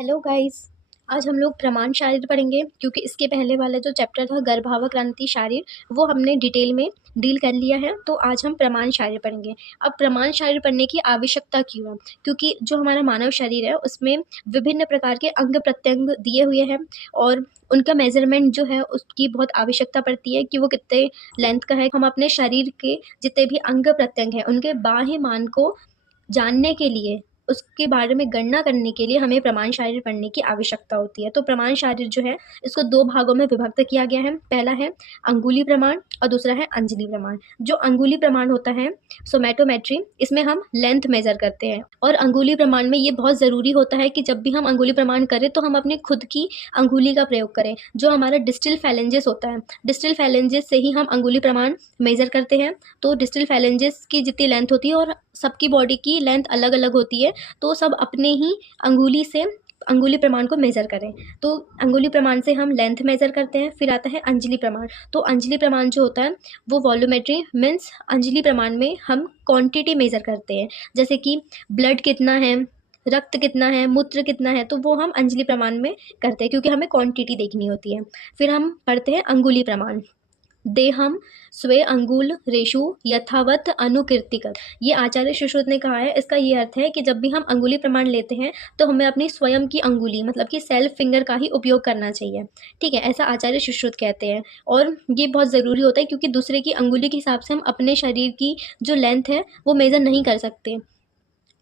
Hello guys. आज हम लोग प्रमाण शारीर पढ़ेंगे क्योंकि इसके पहले वाला जो चैप्टर था गर्भावक्रांति शारीर वो हमने डिटेल में डील कर लिया है। तो आज हम प्रमाण शारीर पढ़ेंगे। अब प्रमाण शारीर पढ़ने की आवश्यकता क्यों है? क्योंकि जो हमारा मानव शरीर है उसमें विभिन्न प्रकार के अंग प्रत्यंग दिए हुए हैं और उनका मेजरमेंट जो है उसकी बहुत आवश्यकता पड़ती है कि वो कितने लेंथ का है। हम अपने शरीर के जितने भी अंग प्रत्यंग हैं उनके बाह्य मान को जानने के लिए, उसके बारे में गणना करने के लिए हमें प्रमाण शारीर पढ़ने की आवश्यकता होती है। तो प्रमाण शारीर जो है इसको 2 भागों में विभक्त किया गया है। पहला है अंगुली प्रमाण और दूसरा है अंजलि प्रमाण। जो अंगुली प्रमाण होता है सोमैटोमेट्री, इसमें हम लेंथ मेज़र करते हैं और अंगुली प्रमाण में ये बहुत ज़रूरी होता है कि जब भी हम अंगुली प्रमाण करें तो हम अपनी खुद की अंगुली का प्रयोग करें। जो हमारा डिस्टल फैलेंजेस होता है, डिस्टल फैलेंजेस से ही हम अंगुली प्रमाण मेज़र करते हैं। तो डिस्टल फैलेंजेस की जितनी लेंथ होती है और सबकी बॉडी की लेंथ अलग अलग होती है, तो सब अपने ही अंगुली से अंगुली प्रमाण को मेज़र करें। तो अंगुली प्रमाण से हम लेंथ मेज़र करते हैं। फिर आता है अंजलि प्रमाण। तो अंजलि प्रमाण जो होता है वो वॉल्यूमेट्री मीन्स अंजलि प्रमाण में हम क्वांटिटी मेज़र करते हैं, जैसे कि ब्लड कितना है, रक्त कितना है, मूत्र कितना है, तो वो हम अंजलि प्रमाण में करते हैं क्योंकि हमें क्वांटिटी देखनी होती है। फिर हम पढ़ते हैं अंगुली प्रमाण। देहम स्वे अंगुल रेशु यथावत अनुकीर्तिकर। ये आचार्य सुश्रुत ने कहा है। इसका ये अर्थ है कि जब भी हम अंगुली प्रमाण लेते हैं तो हमें अपनी स्वयं की अंगुली मतलब कि सेल्फ फिंगर का ही उपयोग करना चाहिए। ठीक है, ऐसा आचार्य सुश्रुत कहते हैं और ये बहुत ज़रूरी होता है क्योंकि दूसरे की अंगुली के हिसाब से हम अपने शरीर की जो लेंथ है वो मेज़र नहीं कर सकते,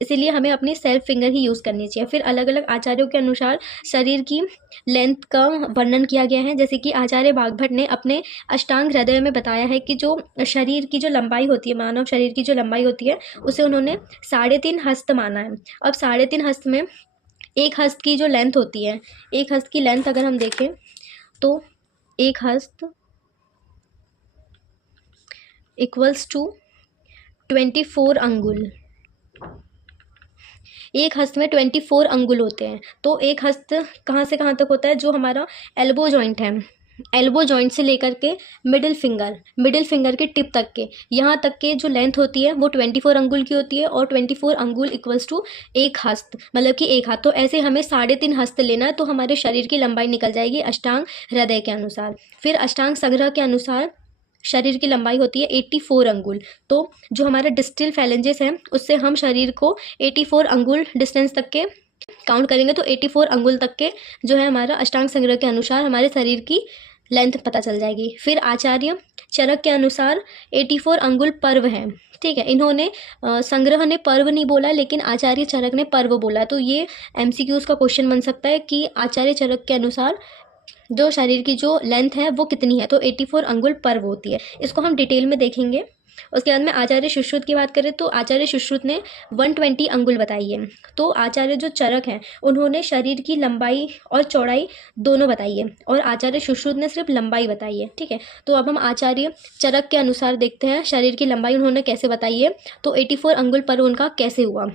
इसीलिए हमें अपनी सेल्फ फिंगर ही यूज़ करनी चाहिए। फिर अलग अलग आचार्यों के अनुसार शरीर की लेंथ का वर्णन किया गया है, जैसे कि आचार्य वाग्भट ने अपने अष्टांग हृदय में बताया है कि जो शरीर की जो लंबाई होती है, मानव शरीर की जो लंबाई होती है उसे उन्होंने 3.5 हस्त माना है। अब 3.5 हस्त में एक हस्त की जो लेंथ होती है, एक हस्त की लेंथ अगर हम देखें तो एक हस्त इक्वल्स टू 24 अंगुल। एक हस्त में 24 अंगुल होते हैं। तो एक हस्त कहाँ से कहाँ तक होता है? जो हमारा एल्बो जॉइंट है, एल्बो जॉइंट से लेकर के मिडिल फिंगर के टिप तक के, यहाँ तक के जो लेंथ होती है वो 24 अंगुल की होती है और 24 अंगुल इक्वल्स टू एक हस्त, मतलब कि एक हाथ। तो ऐसे हमें 3.5 हस्त लेना है तो हमारे शरीर की लंबाई निकल जाएगी अष्टांग हृदय के अनुसार। फिर अष्टांग संग्रह के अनुसार शरीर की लंबाई होती है 84 अंगुल। तो जो हमारा डिस्टल फैलेंजेस है उससे हम शरीर को 84 अंगुल डिस्टेंस तक के काउंट करेंगे तो 84 अंगुल तक के जो है हमारा अष्टांग संग्रह के अनुसार हमारे शरीर की लेंथ पता चल जाएगी। फिर आचार्य चरक के अनुसार 84 अंगुल पर्व है। ठीक है, इन्होंने संग्रह ने पर्व नहीं बोला लेकिन आचार्य चरक ने पर्व बोला। तो ये एमसीक्यूज का क्वेश्चन बन सकता है कि आचार्य चरक के अनुसार जो शरीर की जो लेंथ है वो कितनी है, तो 84 अंगुल पर्व होती है। इसको हम डिटेल में देखेंगे। उसके बाद में आचार्य सुश्रुत की बात करें तो आचार्य सुश्रुत ने 120 अंगुल बताई है। तो आचार्य जो चरक हैं उन्होंने शरीर की लंबाई और चौड़ाई दोनों बताई है और आचार्य सुश्रुत ने सिर्फ लंबाई बताई है। ठीक है, तो अब हम आचार्य चरक के अनुसार देखते हैं शरीर की लंबाई उन्होंने कैसे बताई है। तो 84 अंगुल पर्व उनका कैसे हुआ?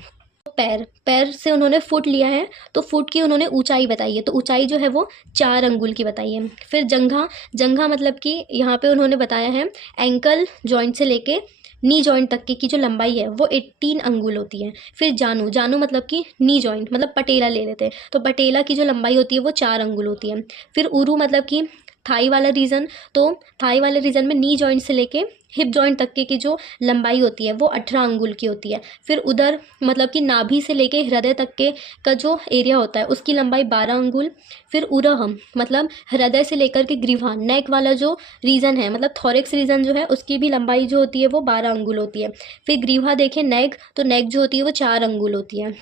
पैर से उन्होंने फुट लिया है तो फुट की उन्होंने ऊंचाई बताई है, तो ऊंचाई जो है वो 4 अंगुल की बताई है। फिर जंघा मतलब कि यहाँ पे उन्होंने बताया है एंकल जॉइंट से लेके नी जॉइंट तक की जो लंबाई है वो 18 अंगुल होती है। फिर जानू मतलब कि नी जॉइंट मतलब पटेला ले लेते हैं, तो पटेला की जो लंबाई होती है वो 4 अंगुल होती है। फिर उरू मतलब कि थाई वाला रीजन, तो थाई वाले रीजन में नी जॉइंट से लेके हिप जॉइंट तक की जो लंबाई होती है वो 18 अंगुल की होती है। फिर उधर मतलब कि नाभि से लेके हृदय तक के का जो एरिया होता है उसकी लंबाई 12 अंगुल। फिर उरहम मतलब हृदय से लेकर के ग्रीवा नेक वाला जो रीजन है मतलब थॉरेक्स रीजन जो है उसकी भी लंबाई जो होती है वो 12 अंगुल होती है। फिर ग्रीवा देखें नेक, तो नेक जो होती है वो 4 अंगुल होती है।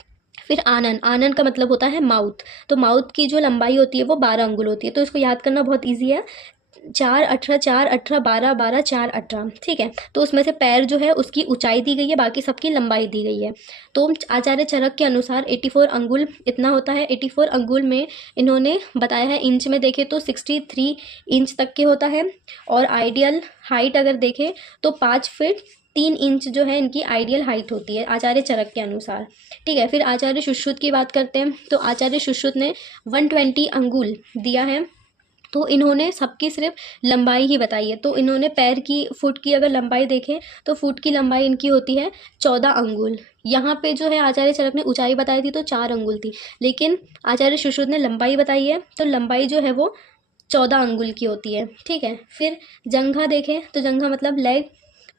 फिर आनन का मतलब होता है माउथ, तो माउथ की जो लंबाई होती है वो 12 अंगुल होती है। तो इसको याद करना बहुत ईजी है, 4 18 12 12 4 18। ठीक है, तो उसमें से पैर जो है उसकी ऊंचाई दी गई है, बाकी सबकी लंबाई दी गई है। तो आचार्य चरक के अनुसार 84 अंगुल इतना होता है। 84 अंगुल में इन्होंने बताया है, इंच में देखें तो 63 इंच तक के होता है और आइडियल हाइट अगर देखें तो 5 फीट 3 इंच जो है इनकी आइडियल हाइट होती है आचार्य चरक के अनुसार। ठीक है, फिर आचार्य सुश्रुत की बात करते हैं तो आचार्य सुश्रुत ने 120 अंगुल दिया है तो इन्होंने सबकी सिर्फ लंबाई ही बताई है। तो इन्होंने पैर की, फुट की अगर लंबाई देखें तो फुट की लंबाई इनकी होती है 14 अंगुल। यहाँ पे जो है आचार्य चरक ने ऊंचाई बताई थी तो 4 अंगुल थी, लेकिन आचार्य सुश्रुत ने लंबाई बताई है तो लंबाई जो है वो 14 अंगुल की होती है। ठीक है, फिर जंघा देखें तो जंघा मतलब लेग,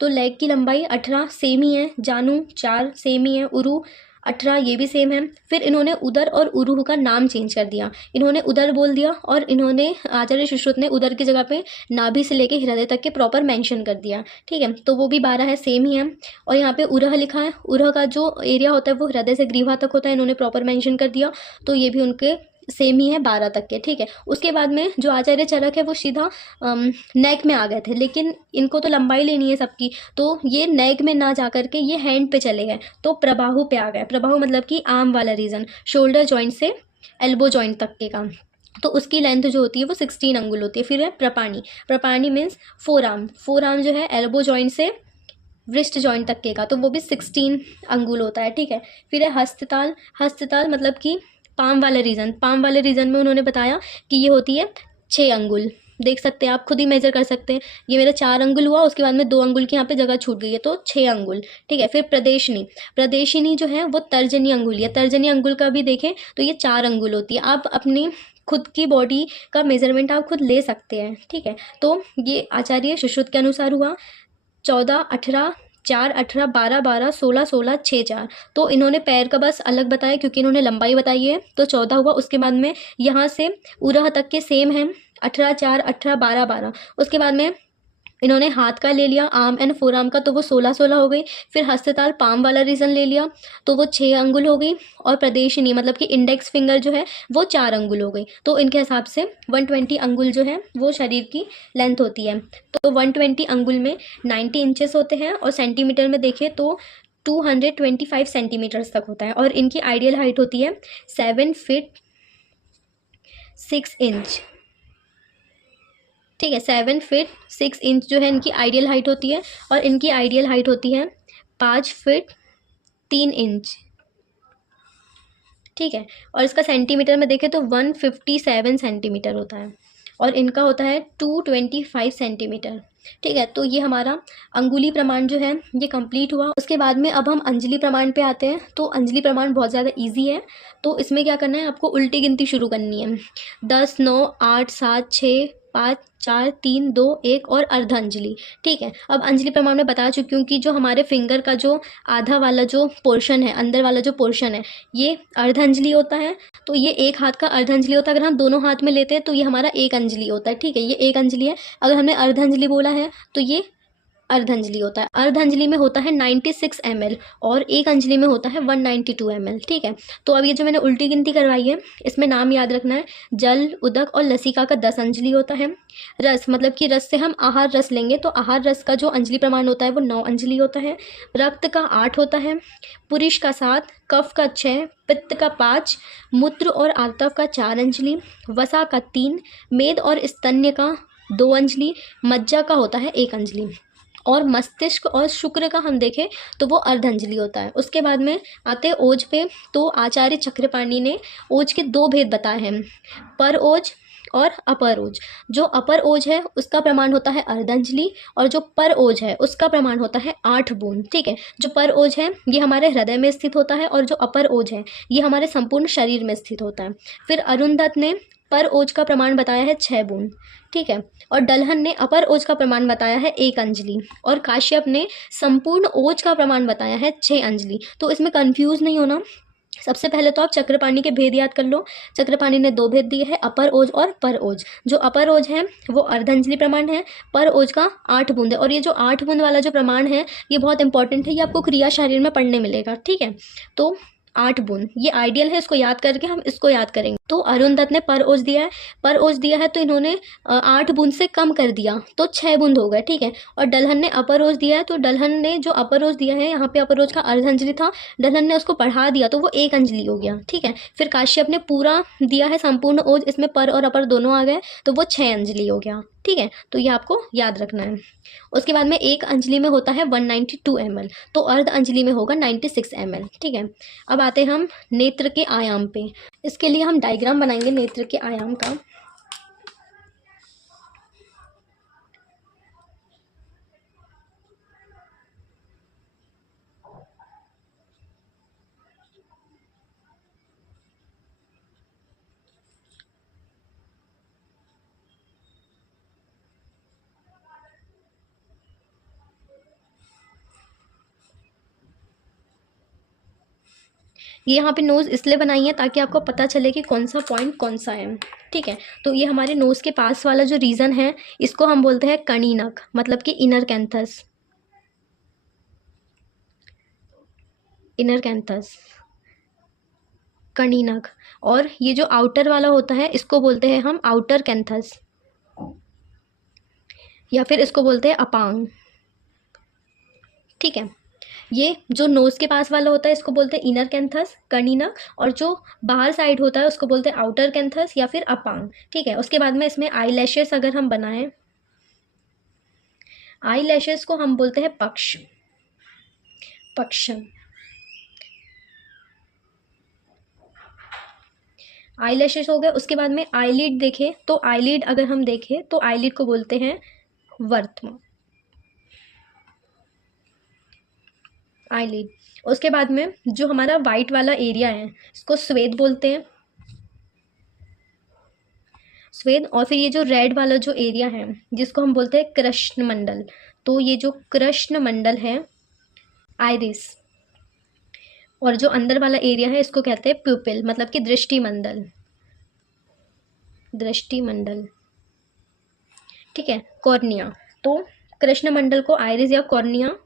तो लेग की लंबाई 18 सेम ही है। जानू 4 सेम ही है। उरु 18 ये भी सेम है। फिर इन्होंने उदर और उरूह का नाम चेंज कर दिया। इन्होंने उदर बोल दिया और इन्होंने आचार्य सुश्रुत ने उदर की जगह पे नाभि से लेके हृदय तक के प्रॉपर मेंशन कर दिया। ठीक है, तो वो भी 12 है, सेम ही है। और यहाँ पे उरह लिखा है, उरह का जो एरिया होता है वो हृदय से ग्रीवा तक होता है, इन्होंने प्रॉपर मेंशन कर दिया, तो ये भी उनके सेम ही है 12 तक के। ठीक है, उसके बाद में जो आचार्य चरक है वो सीधा नेक में आ गए थे, लेकिन इनको तो लंबाई लेनी है सबकी, तो ये नेक में ना जा करके ये हैंड पे चले गए, तो प्रबाहु पे आ गए। प्रबाहु मतलब कि आर्म वाला रीजन, शोल्डर जॉइंट से एल्बो जॉइंट तक के का, तो उसकी लेंथ जो होती है वो 16 अंगुल होती है। फिर है प्रपाणी, प्रपाणी means forearm, forearm जो है एल्बो जॉइंट से वृष्ट जॉइंट तक के का, तो वो भी 16 अंगुल होता है। ठीक है, फिर है हस्तताल, हस्तताल मतलब कि पाम वाला रीजन, पाम वाले रीजन में उन्होंने बताया कि ये होती है 6 अंगुल। देख सकते हैं आप, खुद ही मेजर कर सकते हैं, ये मेरा 4 अंगुल हुआ, उसके बाद में 2 अंगुल की यहाँ पे जगह छूट गई है, तो 6 अंगुल। ठीक है, फिर प्रदेशनी, प्रदेशिनी जो है वो तर्जनी अंगुल है। तर्जनी अंगुल का भी देखें तो ये 4 अंगुल होती है। आप अपनी खुद की बॉडी का मेजरमेंट आप खुद ले सकते हैं। ठीक है, तो ये आचार्य सुश्रुत के अनुसार हुआ 14, 18, 4, 18, 12, 12, 16, 16, 6, 4। तो इन्होंने पैर का बस अलग बताया क्योंकि इन्होंने लंबाई बताई है, तो 14 हुआ। उसके बाद में यहाँ से उरह तक के सेम है, 18, 4, 18, 12, 12। उसके बाद में इन्होंने हाथ का ले लिया, आर्म एंड फोर आर्म का, तो वो 16 16 हो गई। फिर हस्तताल पाम वाला रीजन ले लिया तो वो 6 अंगुल हो गई। और प्रदेशिनी मतलब कि इंडेक्स फिंगर जो है वो 4 अंगुल हो गई। तो इनके हिसाब से 120 अंगुल जो है वो शरीर की लेंथ होती है। तो 120 अंगुल में 90 इंचेस होते हैं, और सेंटीमीटर में देखें तो 225 सेंटीमीटर्स तक होता है। और इनकी आइडियल हाइट होती है 7 फीट 6 इंच। ठीक है, 7 फीट 6 इंच जो है इनकी आइडियल हाइट होती है, और इनकी आइडियल हाइट होती है 5 फीट 3 इंच। ठीक है, और इसका सेंटीमीटर में देखें तो 157 सेंटीमीटर होता है, और इनका होता है 225 सेंटीमीटर। ठीक है, तो ये हमारा अंगुली प्रमाण जो है ये कंप्लीट हुआ। उसके बाद में अब हम अंजलि प्रमाण पे आते हैं। तो अंजलि प्रमाण बहुत ज़्यादा इजी है। तो इसमें क्या करना है, आपको उल्टी गिनती शुरू करनी है, 10, 9, 8, 7, 6, 5, 4, 3, 2, 1 और अर्धांजलि। ठीक है, अब अंजलि प्रमाण में बता चुकी हूँ कि जो हमारे फिंगर का जो आधा वाला जो पोर्शन है, अंदर वाला जो पोर्शन है, ये अर्धांजलि होता है। तो ये एक हाथ का अर्धांजलि होता है। अगर हम दोनों हाथ में लेते हैं तो ये हमारा एक अंजलि होता है। ठीक है, ये एक अंजलि है। अगर हमने अर्धांजलि बोला है तो ये अर्धांजलि होता है। अर्धांजलि में होता है 96 ml, और एक अंजलि में होता है 192 ml। ठीक है, तो अब ये जो मैंने उल्टी गिनती करवाई है इसमें नाम याद रखना है, जल, उदक और लसिका का 10 अंजलि होता है। रस मतलब कि रस से हम आहार रस लेंगे, तो आहार रस का जो अंजलि प्रमाण होता है वो 9 अंजलि होता है। रक्त का 8 होता है, पुरुष का 7, कफ का 6, पित्त का 5, मूत्र और आर्तव का 4 अंजलि, वसा का 3, मेद और स्तन्य का 2 अंजलि, मज्जा का होता है 1 अंजलि, और मस्तिष्क और शुक्र का हम देखें तो वो अर्धांजलि होता है। उसके बाद में आते हैं ओज पे। तो आचार्य चक्रपाणि ने ओज के 2 भेद बताए हैं, पर ओज और अपर ओज। जो अपर ओज है उसका प्रमाण होता है अर्धांजलि, और जो पर ओज है उसका प्रमाण होता है 8 बूंद। ठीक है, जो पर ओज है ये हमारे हृदय में स्थित होता है, और जो अपर ओज है ये हमारे संपूर्ण शरीर में स्थित होता है। फिर अरुंधत ने पर ओज का प्रमाण बताया है 6 बूंद। ठीक है, और डलहन ने अपर ओज का प्रमाण बताया है 1 अंजलि, और काश्यप ने संपूर्ण ओज का प्रमाण बताया है 6 अंजलि। तो इसमें कंफ्यूज नहीं होना। सबसे पहले तो आप चक्रपाणि के भेद याद कर लो। चक्रपाणि ने 2 भेद दिए हैं, अपर ओज और पर ओज। जो अपर ओज है वो अर्धांजलि प्रमाण है, पर ओज का 8 बूंद है। और ये जो 8 बूंद वाला जो प्रमाण है ये बहुत इंपॉर्टेंट है, ये आपको क्रिया शरीर में पढ़ने मिलेगा। ठीक है, तो 8 बूंद ये आइडियल है, इसको याद करके हम इसको याद करेंगे। तो अरुंधत ने पर ओज दिया है, पर ओज दिया है तो इन्होंने 8 बूंद से कम कर दिया तो 6 बूंद हो गए। ठीक है, और डलहन ने अपर ओज दिया है, तो डलहन ने जो अपर ओज दिया है, यहाँ पे अपर ओज का अर्धांजलि था, डलहन ने उसको बढ़ा दिया तो वो 1 अंजलि हो गया। ठीक है, फिर काश्यप ने पूरा दिया है संपूर्ण ओज, इसमें पर और अपर दोनों आ गए तो वो 6 अंजलि हो गया। ठीक है, तो ये आपको याद रखना है। उसके बाद में 1 अंजलि में होता है 192 ml, तो अर्ध अंजलि में होगा 96 ml। ठीक है, अब आते हम नेत्र के आयाम पे। इसके लिए हम डायग्राम बनाएंगे नेत्र के आयाम का। ये यहाँ पे नोज़ इसलिए बनाई है ताकि आपको पता चले कि कौन सा पॉइंट कौन सा है, ठीक है। तो ये हमारे नोज़ के पास वाला जो रीजन है इसको हम बोलते हैं कनीनक, मतलब कि इनर कैंथस, इनर कैंथस, कनीनक। और ये जो आउटर वाला होता है इसको बोलते हैं हम आउटर कैंथस, या फिर इसको बोलते हैं अपांग, ठीक है। ये जो नोज़ के पास वाला होता है इसको बोलते हैं इनर कैंथस, कनीनक, और जो बाहर साइड होता है उसको बोलते हैं आउटर कैंथस या फिर अपांग, ठीक है। उसके बाद में इसमें आई लैशेस अगर हम बनाएं, आई लैशेस को हम बोलते हैं पक्ष, पक्षम। आई लैशेस हो गए। उसके बाद में आईलिड देखें तो आईलिड अगर हम देखें तो आईलिड को बोलते हैं वर्त्म, आईलिड। उसके बाद में जो हमारा वाइट वाला एरिया है इसको स्वेद बोलते हैं, स्वेद। और फिर ये जो रेड वाला जो एरिया है जिसको हम बोलते हैं कृष्ण मंडल, तो ये जो कृष्ण मंडल है आइरिस। और जो अंदर वाला एरिया है इसको कहते हैं प्यूपिल, मतलब कि दृष्टि मंडल, दृष्टि मंडल, ठीक है। कॉर्निया, तो कृष्ण मंडल को आइरिस या कॉर्निया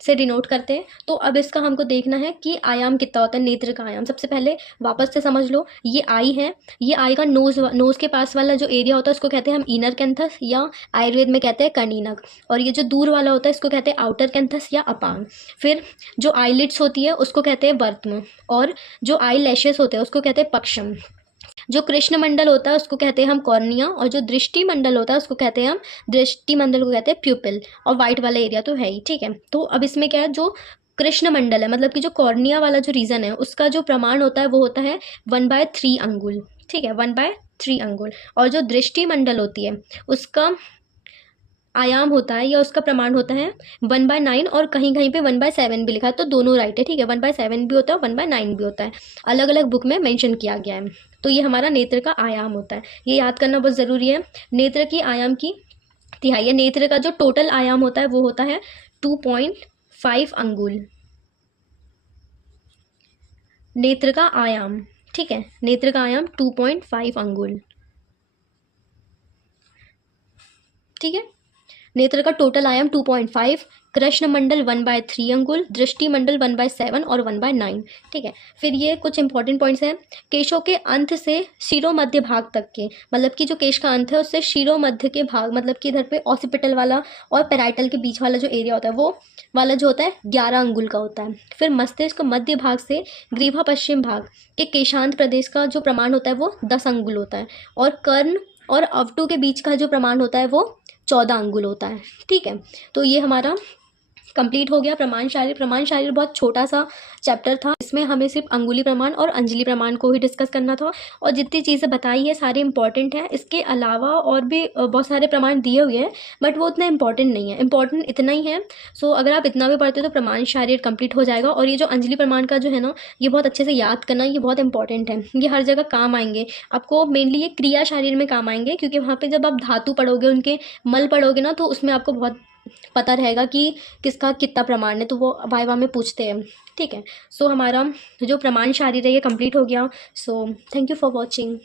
से डिनोट करते हैं। तो अब इसका हमको देखना है कि आयाम कितना होता है, नेत्र का आयाम। सबसे पहले वापस से समझ लो, ये आई है, ये आई का नोज के पास वाला जो एरिया होता है उसको कहते हैं हम इनर कैंथस, या आयुर्वेद में कहते हैं कनीनक। और ये जो दूर वाला होता है इसको कहते हैं आउटर कैंथस या अपांग। फिर जो आईलिड्स होती है उसको कहते हैं वर्त्म, और जो आई लैशेस होते हैं उसको कहते हैं पक्षम। जो कृष्ण मंडल होता है उसको कहते हैं हम कॉर्निया, और जो दृष्टि मंडल होता है उसको कहते हैं हम, दृष्टि मंडल को कहते हैं प्यूपिल। और वाइट वाला एरिया तो है ही, ठीक है। तो अब इसमें क्या है, जो कृष्ण मंडल है मतलब कि जो कॉर्निया वाला जो रीजन है उसका जो प्रमाण होता है वो होता है 1/3 अंगुल, ठीक है, 1/3 अंगुल। और जो दृष्टि मंडल होती है उसका आयाम होता है या उसका प्रमाण होता है 1/9, और कहीं कहीं पे 1/7 भी लिखा है, तो दोनों राइट है, ठीक है। 1/7 भी होता है, 1/9 भी होता है, अलग अलग बुक में मेंशन किया गया है। तो ये हमारा नेत्र का आयाम होता है, ये याद करना बहुत ज़रूरी है। नेत्र की आयाम की तिहाई है, नेत्र का जो टोटल आयाम होता है वो होता है 2.5 अंगुल, नेत्र का आयाम, ठीक है। नेत्र का आयाम 2.5 अंगुल, ठीक है। नेत्र का टोटल आयाम 2.5, कृष्ण मंडल 1/3 अंगुल, दृष्टि मंडल 1/7 और 1/9, ठीक है। फिर ये कुछ इंपॉर्टेंट पॉइंट्स हैं। केशों के अंत से शिरो मध्य भाग तक के, मतलब कि जो केश का अंत है उससे शिरो मध्य के भाग, मतलब कि इधर पे ऑसिपिटल वाला और पेराइटल के बीच वाला जो एरिया होता है वो वाला जो होता है 11 अंगुल का होता है। फिर मस्तिष्क मध्य भाग से ग्रीवा पश्चिम भाग के केशांत प्रदेश का जो प्रमाण होता है वो 10 अंगुल होता है। और कर्ण और अवटू के बीच का जो प्रमाण होता है वो 14 अंगुल होता है, ठीक है। तो ये हमारा कंप्लीट हो गया प्रमाण शारीर। प्रमाण शारीर बहुत छोटा सा चैप्टर था, इसमें हमें सिर्फ अंगुली प्रमाण और अंजलि प्रमाण को ही डिस्कस करना था। और जितनी चीज़ें बताई है सारे इंपॉर्टेंट हैं, इसके अलावा और भी बहुत सारे प्रमाण दिए हुए हैं बट वो उतना इंपॉर्टेंट नहीं है, इंपॉर्टेंट इतना ही है। सो अगर आप इतना भी पढ़ते हो तो प्रमाण शारीर कंप्लीट हो जाएगा। और ये जो अंजलि प्रमाण का जो है ना, ये बहुत अच्छे से याद करना, ये बहुत इंपॉर्टेंट है, ये हर जगह काम आएंगे आपको। मेनली ये क्रिया शारीर में काम आएंगे, क्योंकि वहाँ पर जब आप धातु पढ़ोगे, उनके मल पढ़ोगे ना, तो उसमें आपको बहुत पता रहेगा कि किसका कितना प्रमाण है, तो वो वाइवा में पूछते हैं, ठीक है। सो हमारा जो प्रमाण शारीर है ये कंप्लीट हो गया। So thank you for watching.